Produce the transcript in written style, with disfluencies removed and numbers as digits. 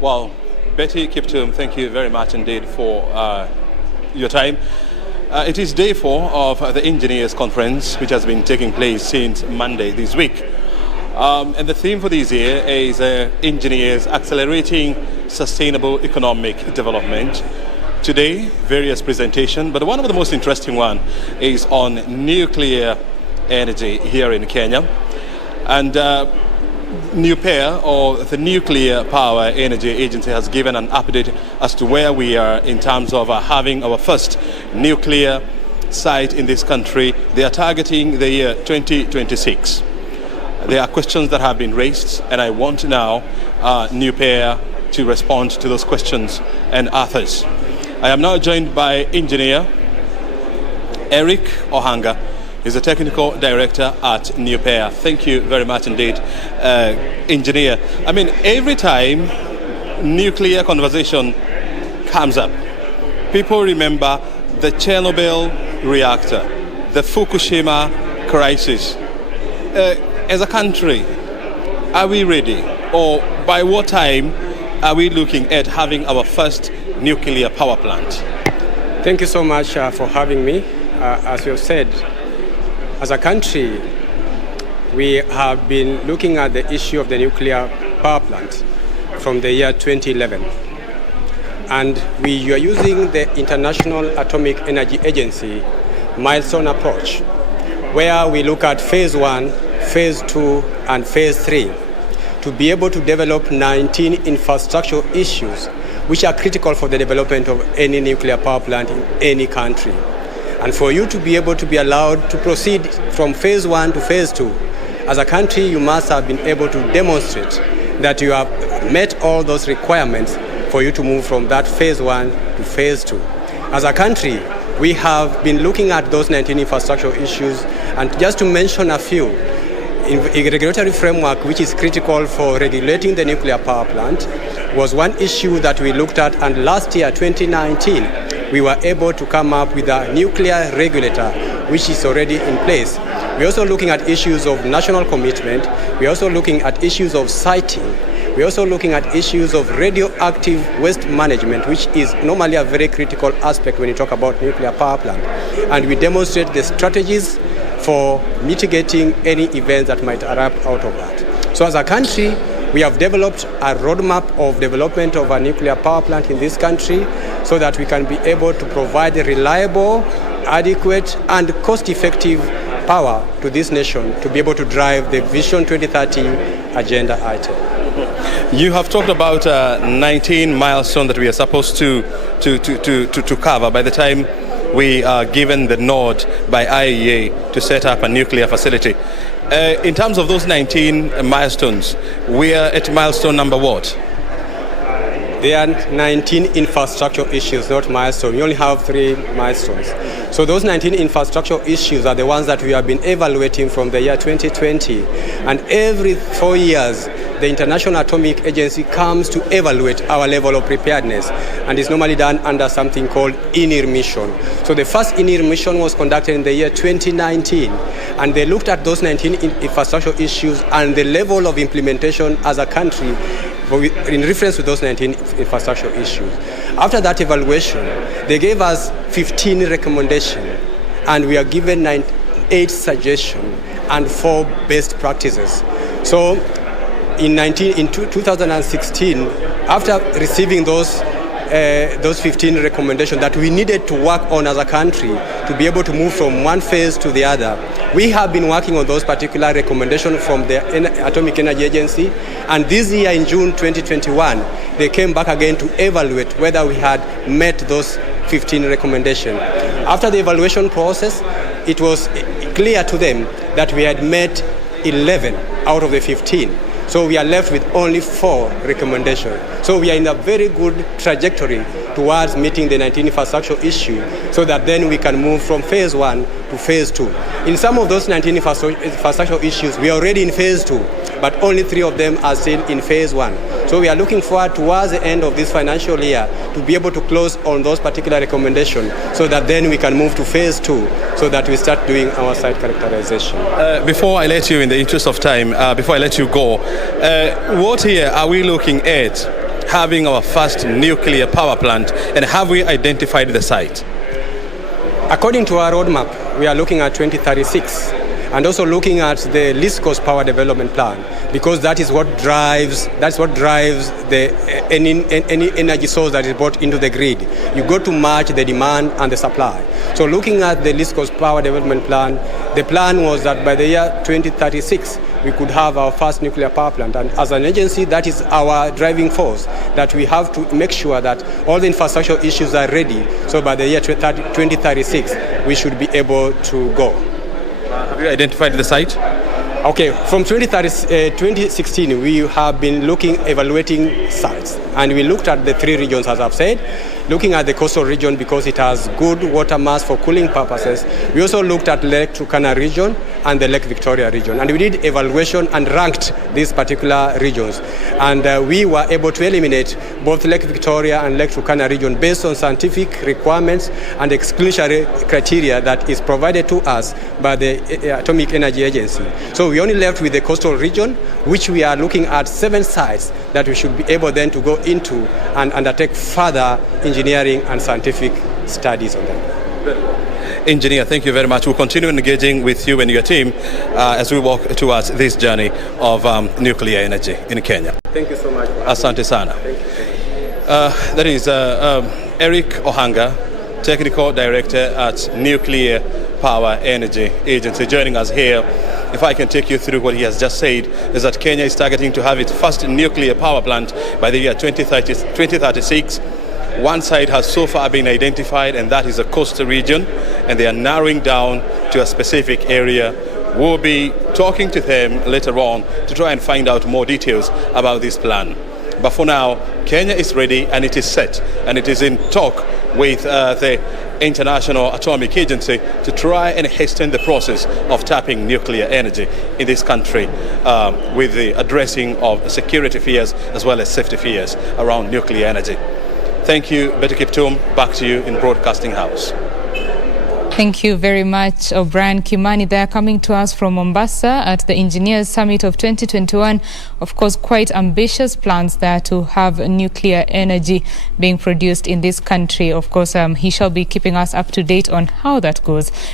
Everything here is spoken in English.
Well, Betty Kiptum, thank you very much indeed for your time. It is day 4 of the Engineers Conference, which has been taking place since Monday this week. And the theme for this year is Engineers Accelerating Sustainable Economic Development. Today, various presentations, but one of the most interesting one is on nuclear energy here in Kenya. And NUPEA, or the Nuclear Power Energy Agency, has given an update as to where we are in terms of having our first nuclear site in this country. They are targeting the year 2026. There are questions that have been raised, and I want now NUPEA to respond to those questions and others. I am now joined by Engineer Eric Ohanga. He's a technical director at NUPEA. Thank you very much indeed, Engineer. I mean, every time nuclear conversation comes up, people remember the Chernobyl reactor, the Fukushima crisis. As a country, are we ready? Or by what time are we looking at having our first nuclear power plant? Thank you so much for having me. As you have said, as a country, we have been looking at the issue of the nuclear power plant from the year 2011. And we are using the International Atomic Energy Agency milestone approach, where we look at phase 1, phase 2, and phase 3 to be able to develop 19 infrastructure issues which are critical for the development of any nuclear power plant in any country. And for you to be able to be allowed to proceed from phase 1 to phase 2, as a country, you must have been able to demonstrate that you have met all those requirements for you to move from that phase 1 to phase 2. As a country, we have been looking at those 19 infrastructure issues, and just to mention a few, in a regulatory framework which is critical for regulating the nuclear power plant was one issue that we looked at, and last year, 2019, we were able to come up with a nuclear regulator which is already in place. We're also looking at issues of national commitment. We're also looking at issues of siting. We're also looking at issues of radioactive waste management, which is normally a very critical aspect when you talk about nuclear power plant. And we demonstrate the strategies for mitigating any events that might erupt out of that. So as a country, we have developed a roadmap of development of a nuclear power plant in this country so that we can be able to provide a reliable, adequate, and cost-effective power to this nation to be able to drive the Vision 2030 agenda item. You have talked about 19 milestones that we are supposed to cover by the time we are given the nod by IAEA to set up a nuclear facility. In terms of those 19 milestones, we are at milestone number what? There are 19 infrastructure issues, not milestones. We only have 3 milestones. So those 19 infrastructure issues are the ones that we have been evaluating from the year 2020. And every 4 years, the International Atomic Agency comes to evaluate our level of preparedness, and it's normally done under something called INIR mission. So the first INIR mission was conducted in the year 2019, and they looked at those 19 infrastructure issues and the level of implementation as a country in reference to those 19 infrastructure issues. After that evaluation, they gave us 15 recommendations, and we are given 8 suggestions and 4 best practices. So in 2016, after receiving those 15 recommendations that we needed to work on as a country to be able to move from one phase to the other, we have been working on those particular recommendations from the Atomic Energy Agency, and this year in June 2021, they came back again to evaluate whether we had met those 15 recommendations. After the evaluation process, it was clear to them that we had met 11 out of the 15. So we are left with only 4 recommendations. So we are in a very good trajectory towards meeting the 19 infrastructure issue so that then we can move from phase 1 to phase 2. In some of those 19 infrastructure issues, we are already in phase 2, but only 3 of them are still in phase 1. So we are looking forward towards the end of this financial year to be able to close on those particular recommendations so that then we can move to phase 2 so that we start doing our site characterization. Before I let you, in the interest of time, before I let you go, what here are we looking at having our first nuclear power plant, and have we identified the site? According to our roadmap, we are looking at 2036 and also looking at the least cost power development plan, because that's what drives any energy source that is brought into the grid. You got to match the demand and the supply. So looking at the least cost power development plan, the plan was that by the year 2036, we could have our first nuclear power plant. And as an agency, that is our driving force, that we have to make sure that all the infrastructure issues are ready. So by the year 2036, we should be able to go. Have you identified the site? Okay, from 2016, we have been evaluating sites. And we looked at the three regions, as I've said, looking at the coastal region because it has good water mass for cooling purposes. We also looked at Lake Turkana region and the Lake Victoria region. And we did evaluation and ranked these particular regions. And we were able to eliminate both Lake Victoria and Lake Turkana region based on scientific requirements and exclusionary criteria that is provided to us by the Atomic Energy Agency. So we only left with the coastal region, which we are looking at 7 sites that we should be able then to go into and undertake further engineering and scientific studies on them. Engineer, thank you very much. We'll continue engaging with you and your team as we walk towards this journey of nuclear energy in Kenya. Thank you so much. Asante sana. That is Eric Ohanga, Technical Director at Nuclear Power Energy Agency, joining us here. If I can take you through what he has just said, is that Kenya is targeting to have its first nuclear power plant by the year 2036. One site has so far been identified, and that is the coastal region, and they are narrowing down to a specific area. We'll be talking to them later on to try and find out more details about this plan. But for now, Kenya is ready and it is set, and it is in talk with the International Atomic Agency to try and hasten the process of tapping nuclear energy in this country with the addressing of security fears as well as safety fears around nuclear energy. Thank you, Betty Kiptum. Back to you in Broadcasting House. Thank you very much, O'Brien Kimani. They are coming to us from Mombasa at the Engineers Summit of 2021. Of course, quite ambitious plans there to have nuclear energy being produced in this country. Of course, he shall be keeping us up to date on how that goes.